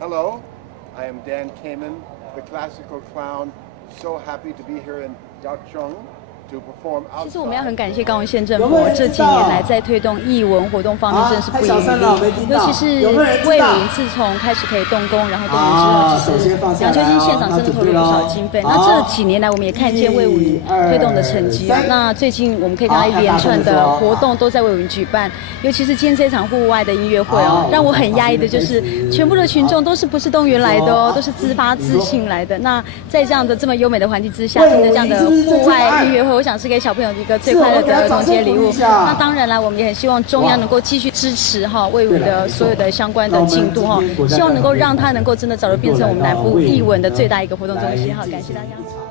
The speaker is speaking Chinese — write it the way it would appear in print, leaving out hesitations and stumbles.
Hello, I am Dan Kamen, the classical clown. So happy to be here in Yaocheng to perform outside. 其实我们要很感谢高雄县政府这几年来在推动艺文活动方面真的是不遗余力，尤其是魏武营自从开始可以动工，然后动工之后，其实杨秋兴县长真的投入不少经费。那这几年来，我们也看见魏武营推动的成绩。那最近我们可以看到一连串的活动都在魏武营举办，尤其是今天这场户外的音乐会哦，让我很压抑的就是全部的群众都是不是动员来的哦，都是自发自信来的。那在这样的这么优美的环境之下，听着这样的户外音乐会，我想是给小朋友一个最快乐的儿童节礼物。那当然啦，我们也很希望中央能够继续支持哈魏武的所有的相关的进度哈，希望能够让它能够真的早日变成我们南部艺文的最大一个活动中心哈，感谢大家。